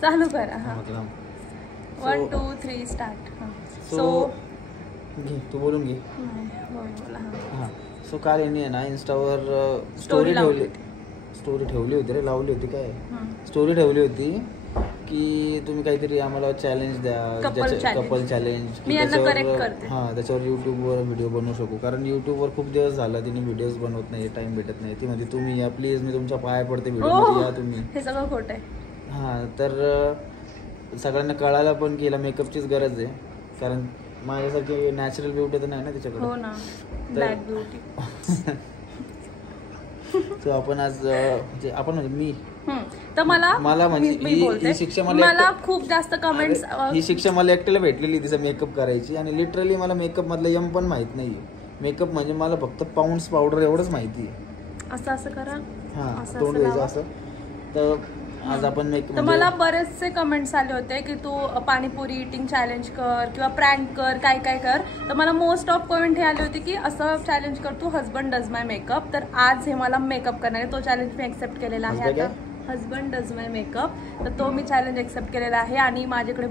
चालू करा. हा 1 2 3 स्टार्ट. सो तू बोलून घे. बोला. हां सो काल यांनी आहे ना इंस्टावर स्टोरी ठेवली होती रे, लावली होती काय स्टोरी ठेवली होती की तुम्ही काहीतरी आम्हाला चॅलेंज द्या, कपल चॅलेंज. मी यांना करेक्ट करते. हां त्याच्यावर यूट्यूबवर व्हिडिओ बनवू शकू, कारण यूट्यूबवर खूप दिवस झाला तिने व्हिडिओज बनवत नाही, टाइम भेटत नाही. ती म्हणजे तुम्ही या प्लीज, मी तुमच्या पाया पडते व्हिडिओ या तुम्ही. हे सगळं खोटं आहे. हां तर सगळ्यांना कळायला पण की हिला मेकअपचीच गरज आहे, कारण माझ्यासारखी नॅचरल ब्युटी तर नाही ना तिच्याकडे. हो ना, ब्लॅक ब्युटी. सो आपण आज म्हणजे मी तर मला म्हणजे ही शिक्षा मला खूप जास्त कमेंट्स, ही शिक्षा मला एकट्याला भेटलेली तिचा मेकअप करायची, आणि लिटरली मला मेकअप मधला यम पण माहित नाहीये. मेकअप म्हणजे मला फक्त पाऊंड्स पावडर एवढंच माहिती आहे. असं करा. हा तोंड द्यायचं असं. तर आज आपण मेकअप, तर मला बरेचसे कमेंट्स आले होते की तू पाणीपुरी इटिंग चॅलेंज कर किंवा प्रँक कर, काय काय कर. तर मला मोस्ट ऑफ कमेंट हे आले होते की असं चॅलेंज कर तू, हजबंड डज माय मेकअप. तर आज हे मला मेकअप करणार आहे, तो चॅलेंज मी एक्सेप्ट केलेला आहे. आता हजबंड डज माय मेकअप, तर तो मी चॅलेंज एक्सेप्ट केलेला आहे. आणि माझ्याकडे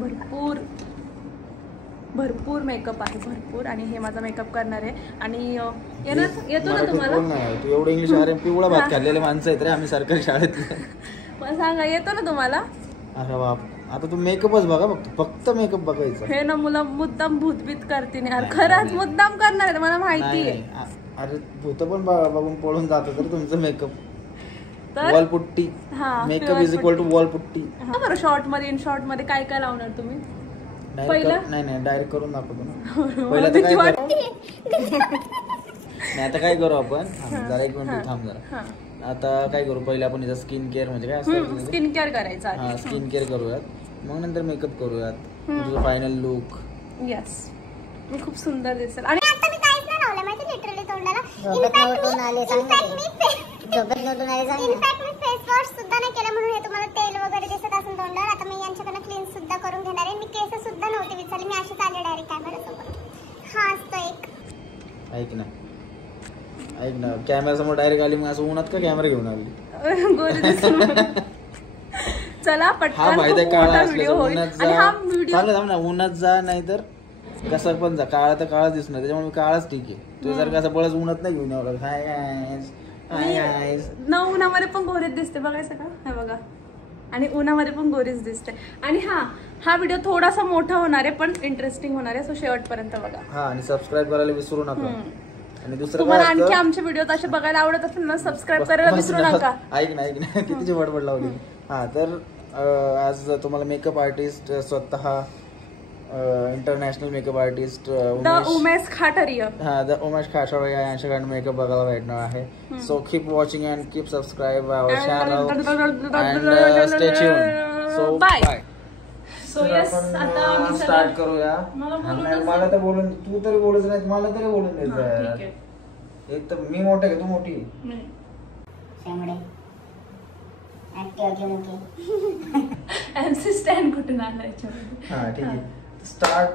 भरपूर मेकअप आहे, भरपूर. आणि हे माझा मेकअप करणार आहे. आणि येतो ना तुम्हाला? तू एवढं इंग्लिश अरे पिवळा भात खाल्लेले माणसं आहेत रे आम्ही सरकारी शाळेत. पण सांगा, येतो ना तुम्हाला? अरे बाप, आता तू मेकअपच बघा, फक्त मेकअप बघायचं. हे ना मुलं मुद्दाम भूतभीत करते यार, खरंच मुद्दाम करणार आहे, मला माहिती आहे. अरे भूत पण बघून पळून जातं तर तुमचं makeup. Wall putty, makeup is equal to wall putty. बरं, शॉर्ट मध्ये इन शॉर्ट मध्ये काय काय लावणार तुम्ही? पहिलं नाही डायरेक्ट करून दाखवतो ना. पहिलं तर काय नाही, आता काय करू आपण, जरा एक मिनिट थांब जरा. आता काय करू, पहिले आपण याचा स्किन केअर म्हणजे काय असतं, स्किन केअर करायचं. हा स्किन केअर करूयात, मग नंतर मेकअप करूयात. तुझं फायनल लुक. यस, मी खूप सुंदर दिसेल. आणि आता मी काहीच नाही लावलं माहिती, लिटरली तोंडाला. इनफॅक्ट मी फेस वॉश सुद्धा नाही केला, म्हणून हे तुम्हाला तेल वगैरे दिसत असेल तोंडावर. आता मी यांच्याकडनं क्लीन सुद्धा करून घेणार आहे. मी केस सुद्धा नव्हते विचारले, मी अशी चालले डायरेक्ट कॅमेऱ्यासमोर. हा असतो एक. ऐक ना कॅमेऱ्यासमोर डायरेक्ट आली, मग असं उन्हात का कॅमेरा घेऊन आली? चला पटकन. हा फायदा काळा असल्याचा, उन्हात जा नाही तर कसं पण जा, काळा तर काळा दिसणार, त्याच्यामुळे काळाच ठीक आहे. तू जर कसं बळच उन्हात नाही घेऊन यावं ना, उन्हामध्ये पण गोरीच दिसते, बघायचं का? हे बघा, आणि उन्हामध्ये पण गोरीच दिसते. आणि हा व्हिडिओ थोडासा मोठा होणार आहे पण इंटरेस्टिंग होणार आहे, सो शेवटपर्यंत बघा. हा, आणि सबस्क्राईब करायला विसरू नका. आणि दुसरं तुम्हाला आणखी आमचे व्हिडिओ असे बघायला आवडत असेल ना, सबस्क्राईब करायला विसरू नका. ऐक ना कितीची बडबड लावली. हा तर आज तुम्हाला मेकअप आर्टिस्ट स्वतः international makeup artist Umesh Khatariya, the Umesh Khatariya यांच्याकडे मेकअप बघायला भेटणार आहे. So keep watching and keep subscribe our channel and stay tune. So bye. So yes, आता आम्ही स्टार्ट करूया. मला तर बोलून, तू तरी बोलूच नाही, मला तरी बोलून द्यायचं. एक तर मी मोठे का तू मोठी? एमसी स्टँड कुठून आलाय? हा ठीक आहे, स्टार्ट.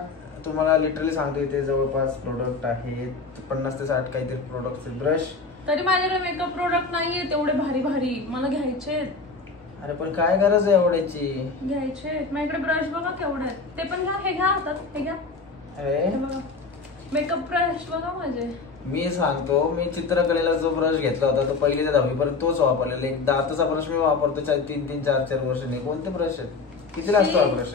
तुम्हाला लिटरली सांगतो, इथे जवळपास प्रोडक्ट आहेत 50 ते 60 काहीतरी प्रोडक्ट. ब्रश, तरी माझ्याकडे मेकअप प्रोडक्ट नाहीये तेवढे भारी भारी, मला घ्यायचे. अरे पण काय गरज आहे एवढ्याची? घ्यायचे. माझ्याकडे ब्रश बघा केवढे आहेत, ते पण घ्या. हे घ्या हातात, हे घ्या. अरे मेकअप ब्रश बघा माझे. मी सांगतो, मी चित्रकलेला जो ब्रश घेतला होता तो 1ली ते 10वी पर्यंत तोच वापरलेला. एक दाताचा ब्रश मी वापरतो 3-3, 4-4 वर्ष. नाही, कोणते ब्रश आहेत? किती लागतो हा ब्रश?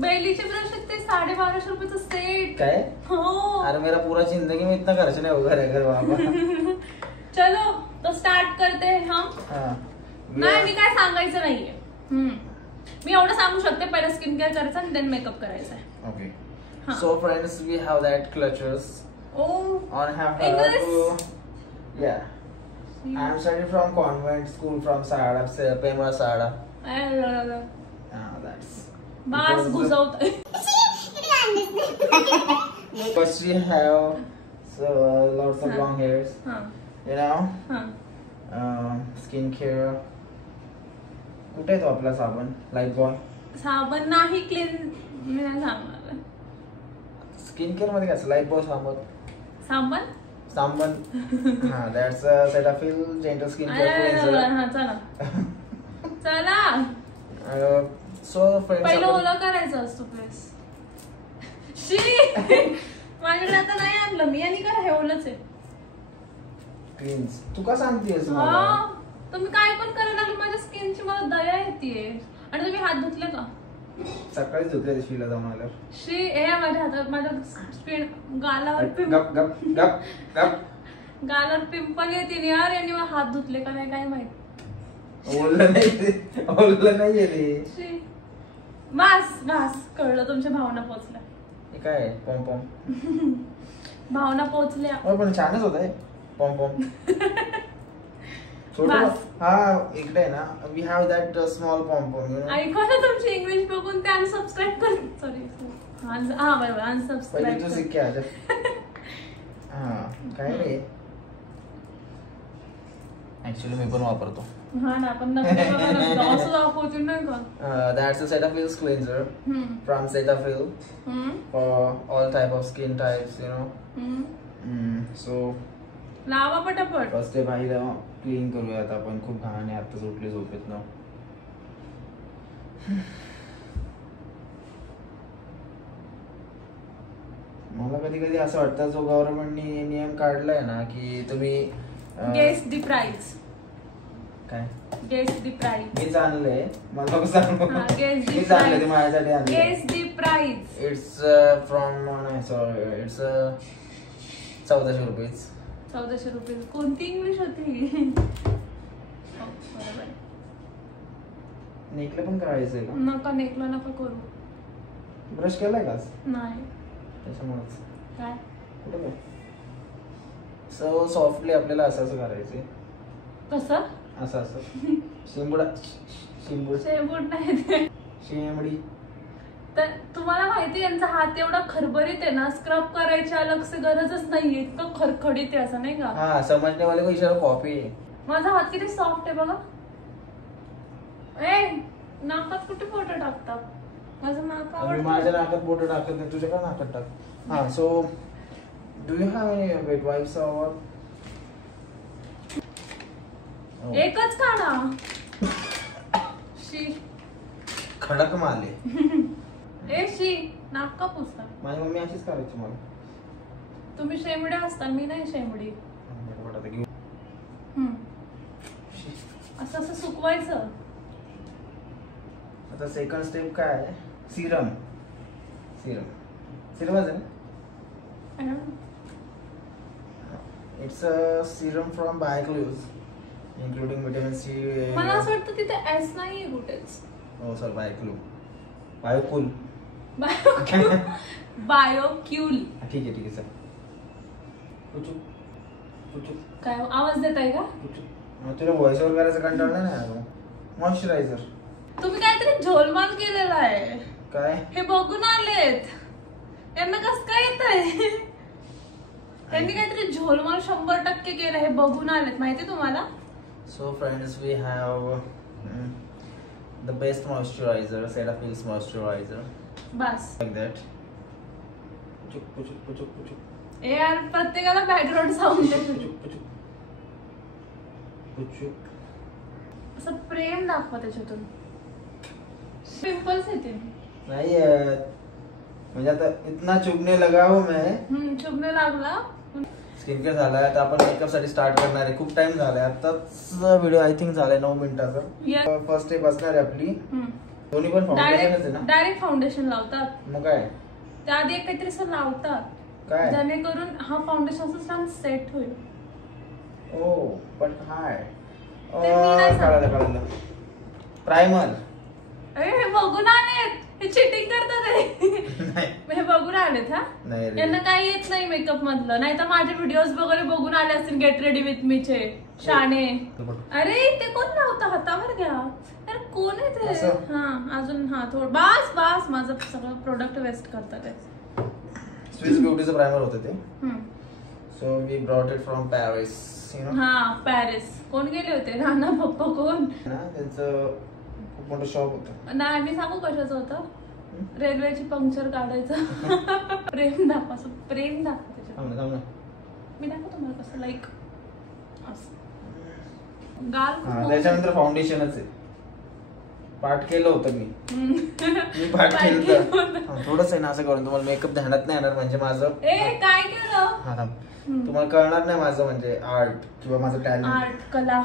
बेलीचे ब्रश आहेत ते 1250 रुपयाचं सेट. काय? हो. अरे मेरा पूरा जिंदगी में इतना खर्च नहीं होगा रे घर बाबा. चलो तो स्टार्ट करते हैं हम. नाही, मी काय सांगायचं नाहीये. मी एवढं सांगू शकते, पहिला स्किन केअर करायचं आणि देन मेकअप करायचा आहे. Okay. So friends, we have that क्लचर्स on her. Yeah, I'm studying from convent school from Sahara, Pema Sahara. That's bas guzavtay. But she have lots of long hairs. You know. Skin care. कुठे आहे तो आपला साबण? Life boy साबण नाही, clean मी नाही सांगणार. स्किन केअर मध्ये कसं लाईफ बॉय साबण. हा, that's Cetaphil gentle skin care cleanser. हा चला. सो पहिलं फ्रेंड्स ओला करायचं असतो प्लेस. शी माझ्याकडे आता नाही आणलं मी आणि काय हे ओलंच आहे. क्लीन्स तू का सांगतेस मला? हा तुम्ही काय पण करायला लागले माझ्या स्किनची मला दया येते. आणि तुम्ही हात धुतले का? सकाळीच धुतले शिला जाऊन आल्यावर. शी ए माझ्या हातात माझ्या स्किन गालावर गप गप गप गप गालावर पिंपल येते यार. यांनी हात धुतले का नाही काय माहित. ओललं नाहीये रे. शी बस बस कळलं तुमच्या भावना पोचल्या. हे काय पॉम पॉम भावना पोचल्या. पण छानच होत आहे पॉम पॉम. बस. हा इकडे आहे ना वी हॅव दॅट स्मॉल पॉम पॉम. ऐका ना तुमची इंग्लिश बघून ते अनसबस्क्राईब कर. सॉरी हा बरोबर पहिले तू अनसबस्क्राईब शिक आजा. हा काय रे ऍक्च्युली मी पण वापरतो. हा ना पण नक्की बघा ना, असं दाखवतो नाही का. That's a Cetaphil cleanser from Cetaphil for all type of skin types, you know. So लावा पटापट. फर्स्ट डे भाई क्लीन करूयात आपण. खूप घाण आहे आता सुटली झोपेत ना. मला कधी कधी असं वाटतं जो गव्हर्नमेंटने नियम काढलाय ना की तुम्ही गेस द प्राइस. काय गेस द प्राइस. मीच आणलंय मला नको सांगू. गेस द मीच आणलं ते माझ्यासाठी आणलं. Guess the price. It's from नाही सॉरी इट्स 1400 रुपये. 1400 रुपये. कोणती इंग्लिश होती? बरोबर. नेकले पण करायचंय का? नका नेकला नका करू. ब्रश केलाय का? नाही. त्याच्यामुळेच. काय? कुठे काय? सो सॉफ्टली आपल्याला असं असं करायचंय. कसं? असं असं. शिंबुडा शिंबुड शेबूट नाही ते. शेंबडी. तर तुम्हाला माहिती यांचा हात एवढा खरबरीत आहे ना स्क्रब करायची अलग से गरजच नाहीये. इतकं खरखडीत आहे असं नाही का. हा समजने वाले को इशारा कॉपी आहे. माझा हात किती सॉफ्ट आहे बघा. ए नाकात कुठे फोटो टाकतात? माझं नाक मी आवडतं. माझ्या नाकात बोट टाकत नाही तुझ्या का नाकात टाक. हा so do you have any wet wipes or एकच काढा. शी खडक माले. ए शी नाक का पुसता? माझी मम्मी अशीच करायची मला. तुम्ही शेंबडे असता मी नाही शेंबडी. आता घेऊ. असं असं सुकवायचं. आता सेकंड स्टेप काय आहे? सिरम. सिरम सिरमच आहे. It's a serum from Biocluse including vitamin C. मला असं वाटतं तिथे एस नाहीये कुठेच. हो सर बायोक्लू बायोकूल. बायोक्यूल. ठीक आहे सर. कुचू कुचू काय आवाज देताय का? कुचू तुला व्हॉइस ओव्हर करायचं कंटाळलं नाही. मॉइश्चरायझर. तुम्ही काहीतरी झोलमाल केलेला आहे. काय? हे बघून आलेत. यांना कसं काय येतंय? त्यांनी काहीतरी झोलमाल 100% केलं. हे बघून आलेत माहिती तुम्हाला. So friends, we have the best moisturizer, Cetaphil's moisturizer. Bus. Like that. Puchuk puchuk puchuk puchuk. ए यार प्रत्येकाला बॅकग्राऊंड साऊंड दे. Puchuk puchuk. Puchuk. असं प्रेम दाखवा त्याच्यातून. पिंपल्स येतील. नहीं म्हणजे आता इतना चुभने लगा हूं मैं. चुभने लागला. स्किन केअर झालाय आता आपण मेकअप साठी स्टार्ट करणार आहे. खूप टाइम झालाय आताच व्हिडिओ आय थिंक झालाय 9 मिनिटाचा. फर्स्ट स्टेप असणार आहे आपली. दोन्ही पण फाउंडेशनच आहे ना. डायरेक्ट फाउंडेशन लावतात. मग काय त्याआधी एक काहीतरी असं लावतात काय जेणेकरून हा फाउंडेशन असं छान सेट होईल. ओ पण हाय ते मी नाही सांगत. कळलं. प्रायमर. हे बघून आलेत. हे चिटिंग करतात. हे बघून आलेत. हा नाही रे. यांना काही येत नाही मेकअप मधलं. नाही तर माझे व्हिडिओज वगैरे बघून आले असतील. गेट रेडी विथ मीचे शाणे. अरे ते कोण लावतं हातावर घ्या. अरे कोण आहे ते? हा अजून हा थोडं बास बास माझं सगळं प्रोडक्ट वेस्ट करतात. स्विस ब्युटीचं प्रायमर होतं ते. So we brought it from Paris. हा पॅरिस. कोण गेले होते? नाना पप्पा कोण? त्यांचं खूप मोठं शॉप होतं. नाही मी सांगू कशाचं होतं? रेल्वेची पंक्चर काढायचं. प्रेम दाखवा. प्रेम दाखवा त्याच्यात. मी दाखवतो तुम्हाला कसं लाईक असं गाल. त्याच्यानंतर फाउंडेशनच आहे. पाठ केलं होतं मी पाठ केलं होतं. थोडंच आहे ना असं करून तुम्हाला मेकअप ध्यानात नाही येणार म्हणजे माझं काय केलं हा तुम्हाला कळणार नाही माझं म्हणजे आर्ट किंवा माझं टॅलेंट आर्ट कला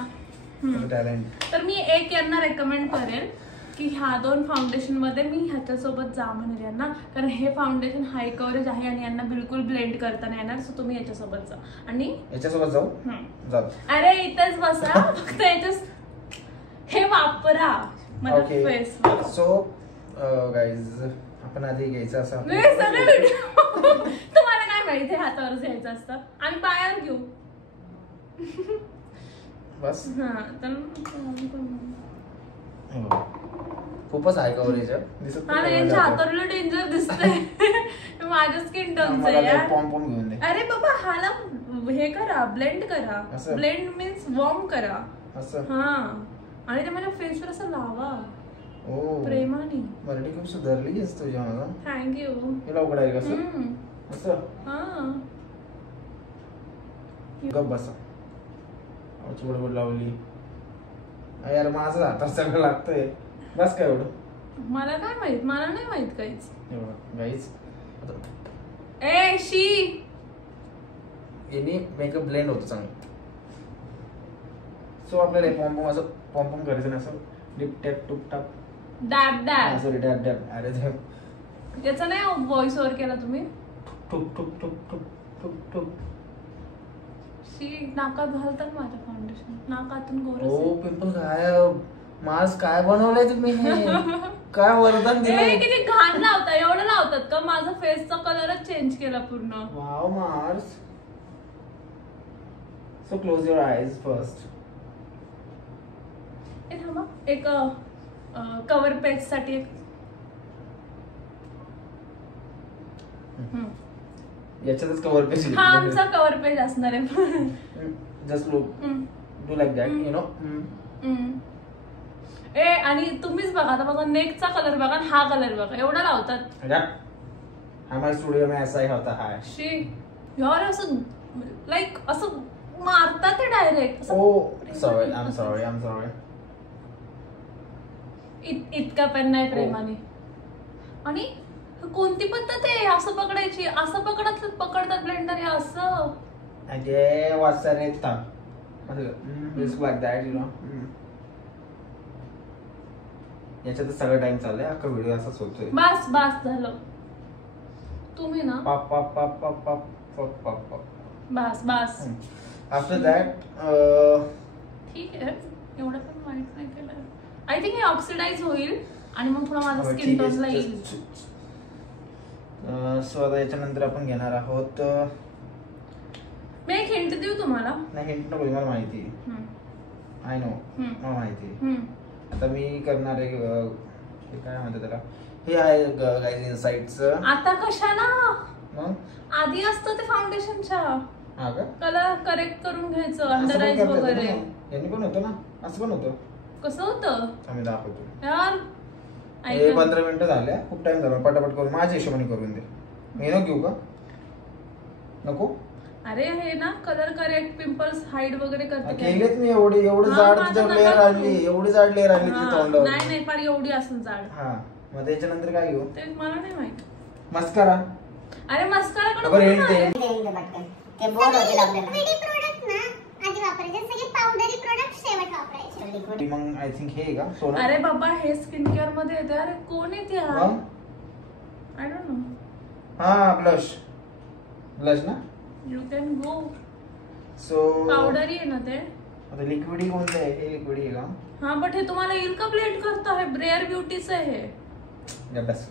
टॅलेंट. तर मी एक यांना रेकमेंड करेन की ह्या 2 फाउंडेशन मध्ये मी ह्याच्यासोबत जा म्हणेल यांना, कारण हे फाउंडेशन हाय कव्हरेज आहे आणि यांना बिलकुल ब्लेंड करता नाही येणार. सो तुम्ही याच्यासोबत जा. आणि याच्यासोबत जाऊ. अरे इथेच बसा फक्त हे वापरा माझ्या फेसवर. सो गाईज आपण आधी घ्यायचं असं तुम्हाला काय माहिती हातावरच घ्यायचं असतं, आम्ही पायावर घेऊ बस. हा तर खूपच हाय कव्हरेज दिसत. यांच्या हातावरला डेंजर दिसतंय माझ्या स्किन टोनचं यार. पॉम घेऊन दे. अरे बाबा हाला हे करा, ब्लेंड करा. ब्लेंड मीन्स वॉर्म करा असं. हा आणि ते माझ्या फेसवर असं लावा प्रेमाने. मराठी खूप सुधारली आहेस तुझ्या. थँक्यू. हे लवकर आहे कसं असं. हा गप बसा. बडबड लावली यार माझं हातात सगळं लागतंय. बस काय एवढं. मला काय माहित, मला नाही माहित काहीच. गाईज ए शी याने मेकअप ब्लेंड होतो चांगलं. सो आपल्याला पॉम्पॉम असं पॉम्पॉम करायचं नाही. असं लिप टॅप टूप tap dab dab. Sorry dab dab. अरे देव याचा नाही व्हॉइस ओव्हर केला तुम्ही. टूप टूप टूप टूप टूप टूप. शी नाकात घालतात माझ्या फाउंडेशन. नाकातून ओ गोरस. पिंपल गायब. मास्क काय बनवलंय तुम्ही हे. काय वरदान दिलंय. किती घाण लावता. एवढं लावतात का. माझा फेसचा कलरच चेंज केला पूर्ण. Wow Mars. So close your eyes first. थांबा एक कव्हर पेज साठी एक याच्यातच कव्हर पेज. हा आमचा कव्हर पेज असणार आहे. Just look do like that you know. ए आणि तुम्हीच बघा आता बघा नेकचा कलर बघा आणि हा कलर बघा एवढा लावतात. हमारे स्टूडियो में ऐसा ही होता है. शी यार असं लाईक असं मारतात ते direct. Sorry I am sorry. इतका पण नाही प्रेमाने. आणि कोणती पद्धत आहे असं पकडायची. असं पकडतात ब्लेंडर हे असं. अगे वाचता लाईक दॅट यू नो. याच्यात सगळं टाइम चाललंय. अख्खा व्हिडिओ असाच होतोय. बस झालं. तुम्ही ना पाप पाप पाप पाप पाप पाप पाप पाप. बस आफ्टर दॅट ठीक आहे. एवढं पण वाईट नाही केलं. आय थिंक हे ऑक्सिडाइज होईल आणि मग थोडा माझा स्किन टोनला येईल. सो आता याच्यानंतर आपण घेणार आहोत. मी एक हिंट देऊ तुम्हाला. नाही हिंट नको. मला माहिती आय नो. मला माहिती. आता मी करणार आहे काय म्हणतात त्याला. हे आहे गाईज इनसाइटचं. आता कशाला आधी असतं ते फाउंडेशनच्या. हा का. कलर करेक्ट करून घ्यायचं अंडर आईज वगैरे. यांनी पण होतं ना. असं पण होतं. कसं होतं आम्ही दाखवतो यार. 15 मिनिटं झाल्या. खूप टाइम झाला. पटापट करून माझ्या हिशोबाने करून दे. मी नको घेऊ का. नको. अरे हे ना कलर करेक्ट पिंपल्स हाईड वगैरे करते. केलेत मी एवढं जाड तुझ्यावर लेअर आणली. एवढी जाड लेअर आणली तुझ्या तोंडावर. नाही फार एवढी असेल जाड. हा मग त्याच्यानंतर काय घेऊ. ते मला नाही माहित. मस्कारा. अरे मस्कारा कडे ते बोल होते आपल्याला. लिक्विड प्रोडक्ट ना आधी वापरायचे. सगळे पावडरी प्रोडक्ट शेवट वापरायचे. मग आय थिंक हे का सोना. अरे बाबा हे स्किन केअर मध्ये येते. अरे कोण येते यार. I don't know. हा ब्लश ना. You can go. सो पावडरी आहे ना ते. आता लिक्विड ही कोणतं आहे. हे लिक्विड आहे का. हा बट हे तुम्हाला येईल का ब्लेंड करता. हे रेअर ब्युटीचं आहे हे. बस.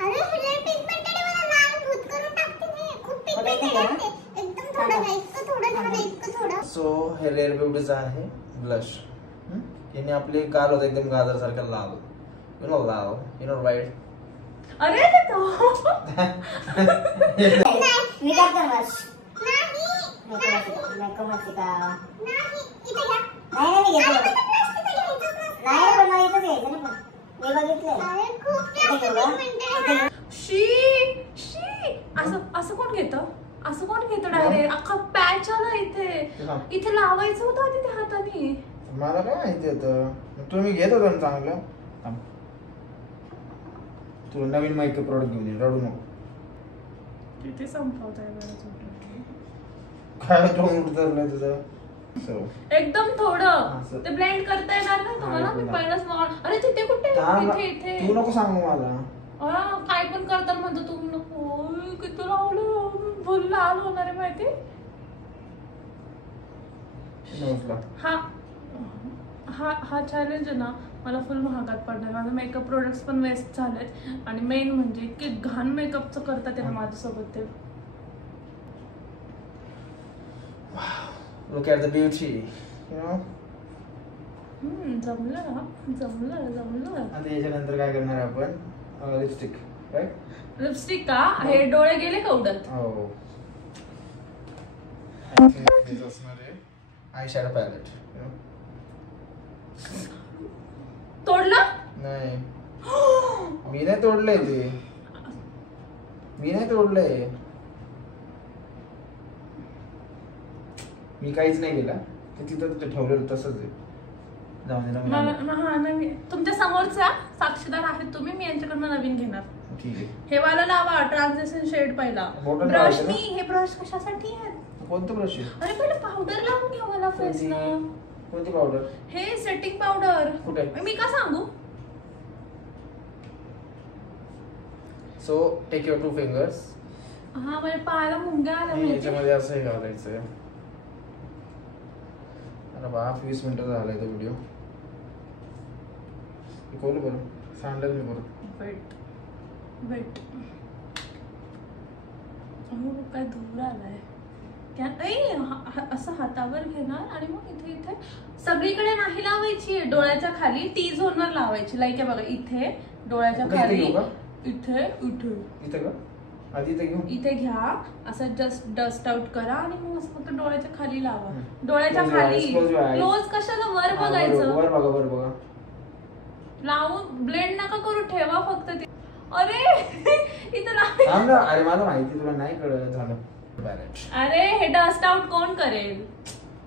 अरे हे पिगमेंटेड वाला लाल भूत करून टाकते हे. खूप पिगमेंटेड आहे. एकदम थोडं. सो हे रेअर ब्युटीचं आहे ब्लश. याने आपले गाल होते एकदम गाजर सारखं लाल. यु नो लाल. You know right. अरे मी करतो बस. नाही कमसिका. नाही इथे घ्या. नाही घेतो. नाही पण मला इथेच घ्यायचं ना. मी बघितलंय. अरे खूप पिगमेंटेड. शी असं कोण घेतं. असं कोण घेतं डायरेक्ट. अख्खा पॅच आला इथे लावायचं होतं आधी त्या हाताने. मला काय माहिती होतं. तुम्ही घेत होता ना चांगलं. थांब. तुला नवीन मेकअप प्रोडक्ट घेऊन दे, रडू नको. किती संपवताय बरं तुम्ही. काय तोंड उतरलंय तुझं. So, एकदम थोडं असं. ते ब्लेंड करता येणार ना तुम्हाला. मी पहिलंच अरे तिथे कुठे इथे इथे तू नको सांगू मला. काय पण करताना म्हणतो तू नको. किती लावलं फुल लाल होणार आहे माहिती. हा हा हा चॅलेंज आहे ना मला फुल महागात पडणार. माझे मेकअप प्रोडक्ट्स पण वेस्ट झालेत आणि मेन म्हणजे की घाण मेकअपचं करतात ते ना माझ्यासोबत ते. Look at the beauty, you know. जमलं ना जमलं. आता याच्यानंतर काय करणार आपण? Lipstick, right? लिपस्टिक का? हे डोळे गेले का उडत? हो. हे असणार आहे आय शॅडो पॅलेट. तोडलं? नाही, मी नाही तोडलंय ते. मी नाही तोडलंय. मी काहीच नाही केलं. ते तिथं ठेवलेलं तसंच आहे. जाऊन नाही तुमच्या समोरच्या साक्षीदार आहेत तुम्ही. मी यांच्याकडनं नवीन घेणार. ठीक आहे. हे वाला लावा ट्रान्झिशन शेड पहिला. ब्रश मी हे ब्रश कशासाठी आहे? कोणतं ब्रश आहे? अरे पहिले पावडर लावून घ्या मला फेसला. कोणती पावडर? हे सेटिंग पावडर. कुठे? मी का सांगू? So take your 2 fingers. हा म्हणजे पायाला मुंग्या आल्या. याच्यामध्ये असं हे घालायचं. अरे बाप 20 मिनिटं झालाय तो व्हिडिओ. खोल बरं. सांडल मी परत. वेट काय धूर आलाय. असं हातावर घेणार आणि मग इथे इथे सगळीकडे नाही लावायची. डोळ्याच्या खाली टी झोनवर लावायची. लाईक आहे बघा इथे डोळ्याच्या खाली. इथे इथे का आधी इथे घेऊ. इथे घ्या. असं जस्ट डस्ट आउट करा आणि मग असं फक्त डोळ्याच्या खाली लावा. डोळ्याच्या खाली. क्लोज कशाला? वर बघायचं. वर बघा. लावून ब्लेंड नका करू. ठेवा फक्त ते. अरे इथं लाव. अरे मला माहिती तुला नाही कळलं झालं. अरे हे डस्ट आउट कोण करेल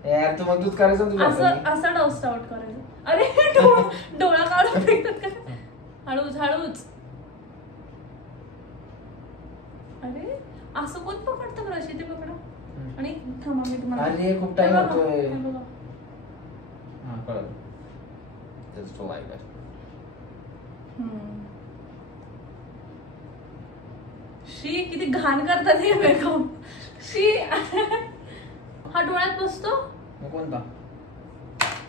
यार? तू मग दूध करायचं तुला. असं डस्ट आउट करायचं. अरे डोळा काढून फेकतात का? हळूच. अरे असं कोण पकडतं ब्रश? इथे पकडा आणि थांबा मी तुम्हाला. अरे खूप टाइम होतोय. हां कळलं. Just like that. शी किती घाण करतात हे मेकअप. शी हा डोळ्यात बसतो. कोणता?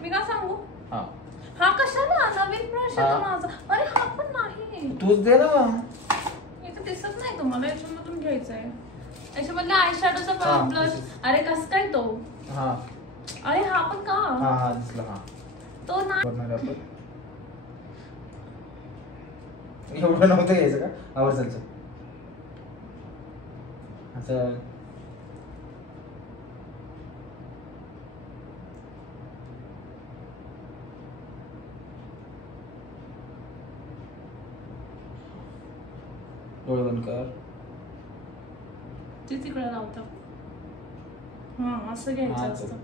मी का सांगू? हा कशाला? नवीन ब्रश आहे माझा. अरे हा पण नाही. तूच दे ना. इथे दिसत नाही तुम्हाला. याच्यामधून घ्यायचं आहे. याच्यामधला आय शॅडोचा ब्लश. अरे कस काय तो? अरे हा पण का? दिसला. तो नाही. एवढं नव्हतं घ्यायचं का? आवडचं असं. डोळे बंद कर. ते तिकडे लावतं. हा असं घ्यायचं असतं.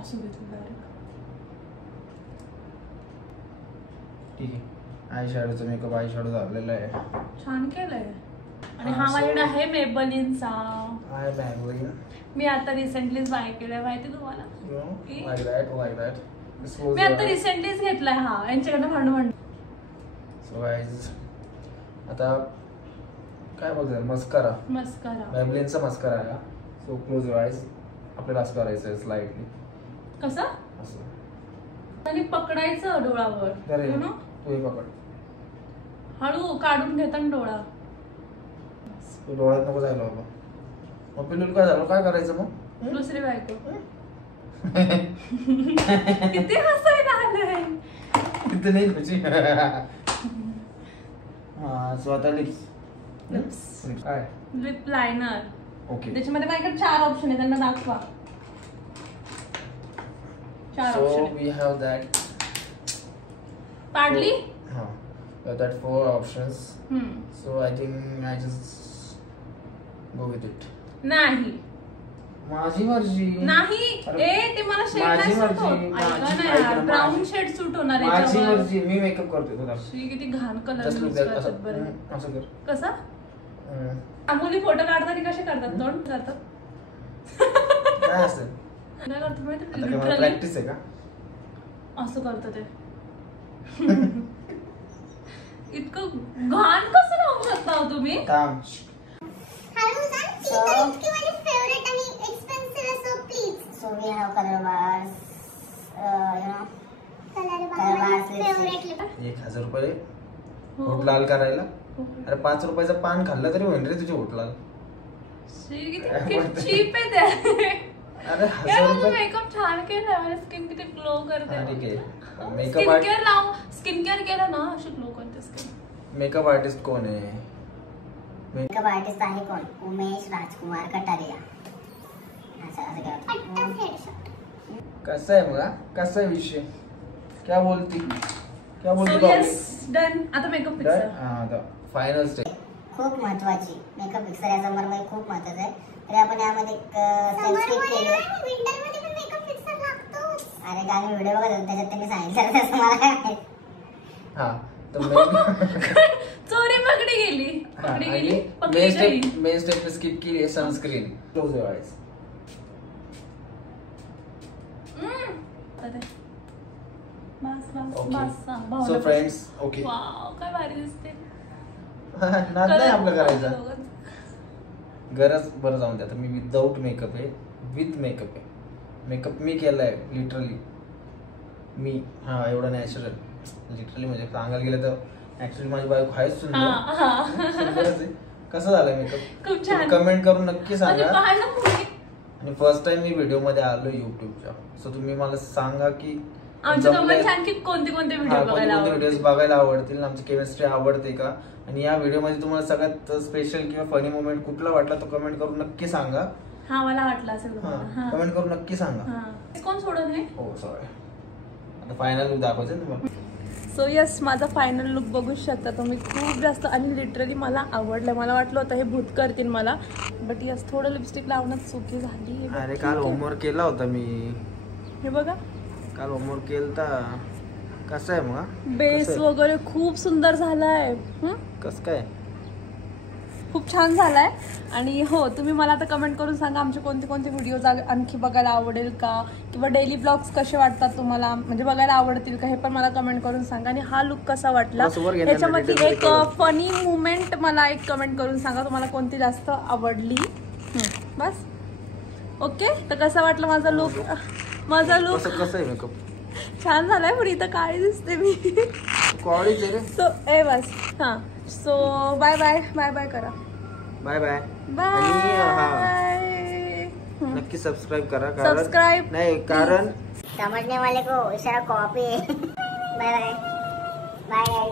असं घेतलं डायरेक्ट. ठीक आहे. आय शॅडोचा मेकअप आय शॅडो झालेला आहे. छान केलंय. आणि हा माझ्याकडे आहे मेबलिनचा. मी आता रिसेंटलीच बाय केलाय माहिती तुम्हाला. मी आता रिसेंटलीच घेतलाय. हा यांच्याकडनं भांडण. सो गाईज आता काय बघणार? मस्कारा. मेबलिनचा मस्कारा आहे. So close your eyes. आपल्याला असं करायचं आहे स्लाइडली. कसं? असं आणि पकडायचं डोळ्यावर. तू हे पकड. हळू काढून घेताना डोळा. डोळ्यात नको जायला बाबा. मग पिल्लू काय झालं? काय करायचं मग? दुसरी बायको. किती हसायला आलंय. तिथे नाही तुझी. हा सो आता लिप्स. काय? Lip liner. ओके. त्याच्यामध्ये माझ्याकडे 4 ऑप्शन आहेत. त्यांना दाखवा. 4 option. So we have that. पाडली? हा. That 4 options. So I think I just go with it. नाही. माझी मर्जी नाही. अरे, ते मला शेड माझी नाही सूट होत. मर्जी. ऐका माझी- ना ऐक यार, ना, ब्राऊन माझी- शेड सूट होणार माझी याच्यावर. मर्जी. मी मेकअप करतोय तुला. शी, किती घाण colour Just look use that. करतात बरं. असं कर. कसा हम्म. मुली फोटो काढताना कसे करतात? तोंड करतात. काय असतं काय करतो माहिती आता काय मला लिटरली प्रॅक्टिस आहे का? असं करतं ते. इतकं घाण कसं राहू शकता हो तुम्ही? थांब. हळू जा. ती तर इतकी माझी फेवरेट आणि एक्सपेन्सिव्ह असो please. So we have color bars, colour Color bars, favourite lip. 1000 रुपये होट लाल करायला. अरे 5 रुपयाचं पान खाल्लं तरी होईल रे तुझे होट लाल. शी, किती चीप आहे ते. अरे यार 1000 माझं रुपये. मेकअप छान केलाय. माझी स्किन किती ग्लो करते. हा, ठीक आहे. स्किन मेकअप केअर लाव. स्किन केअर केलं ना अशी ग्लो करते स्किन. मेकअप आर्टिस्ट कोण आहे? मेकअप आर्टिस्ट आहे कोण? उमेश राजकुमार कटारिया. असं असं काय पट्टा हेडशॉट. कसं आहे मग? कसं आहे विषय? क्या बोलती? क्या बोलती So बाबू? yes, done. आता मेकअप फिक्सर. हा आता फायनल स्टेप. खूप महत्वाची मेकअप फिक्सर या समरमध्ये खूप महत्वाचं आहे. तरी आपण यामध्ये सनस्क्रीन केली. विंटर मध्ये पण मेकअप फिक्सर लागतोच. अरे काल मी व्हिडिओ बघत होते त्याच्यात त्यांनी सांगितलं तसं मला काय माहित. हा तर मेन चोरी पकडी गेली. पकडी गेली. पकडी मेन गई. स्टेप मेन स्टेप स्किप केली आहे सनस्क्रीन. Close your eyes. आता ते. बस बस Okay. बस हा, भावना सो बस. Friends okay. वाव, काय भारी दिसते. नाद नाही आपलं करायचं. दोघं. गरज बरं जाऊन द्या. आता मी विदाऊट मेकअप आहे. विथ मेकअप आहे. मेकअप मी केलाय लिटरली. मी हा एवढा नॅचरल लिटरली म्हणजे सांगायला गेलं तर ऍक्च्युली माझी बायको आहेच हा, सुंदर. हा. सुंदरच आहे. कसं झालंय मेकअप? खूप छान. कमेंट करून नक्की म्हणजे सांगा. पाहायला मुली- आणि फर्स्ट टाइम मी व्हिडिओ मध्ये आलो युट्यूबच्या. सो तुम्ही मला सांगा की आमचं कमेंट छान की कोणते कोणते व्हिडिओ बघायला आवडतात. व्हिडिओज बघायला आवडतील. आमची केमिस्ट्री आवडते का? आणि या व्हिडिओ मध्ये तुम्हाला सगळ्यात स्पेशल किंवा फनी मोमेंट कुठला वाटला तो कमेंट करून नक्की सांगा. हा मला वाटलं असेल हा तुम्हाला. हा. कमेंट करून नक्की सांगा. हा. ते कोण सोडत नाही? हो सॉरी. आता फायनल दाखवायचं ना तुम्हाला. सो यस माझा फायनल लुक बघू शकता तुम्ही. खूप जास्त आणि लिटरली मला आवडलं. मला वाटलं होतं हे भूत करतील मला, बट यस थोडं लिपस्टिक लावण्यात चुकी झाली. अरे काल होमवर्क केला होता मी. हे बघा काल होमवर्क केलता. कसं आहे मग? बेस वगैरे खूप सुंदर झालाय. कसं काय? खूप छान झालाय. आणि हो तुम्ही मला आता कमेंट करून सांगा आमचे कोणते कोणते व्हिडिओज आणखी बघायला आवडेल का, किंवा डेली ब्लॉग्स कसे वाटतात तुम्हाला, म्हणजे बघायला आवडतील का, हे पण मला कमेंट करून सांगा. आणि हा लुक कसा वाटला ह्याच्यामध्ये एक फनी मुमेंट मला एक कमेंट करून सांगा तुम्हाला कोणती जास्त आवडली. बस ओके. तर कसा वाटला माझा लुक? माझा लुक कसं आहे मेकअप? छान झालाय पण इथं काळी दिसते मी. कॉलेज आहे रे. सो ए बस हा. So bye bye bye bye करा. Bye bye. बाय. नक्की सबस्क्राईब करा. सबस्क्राईब नाही कारण समझने वाले को इशारा कॉपी. Bye bye bye.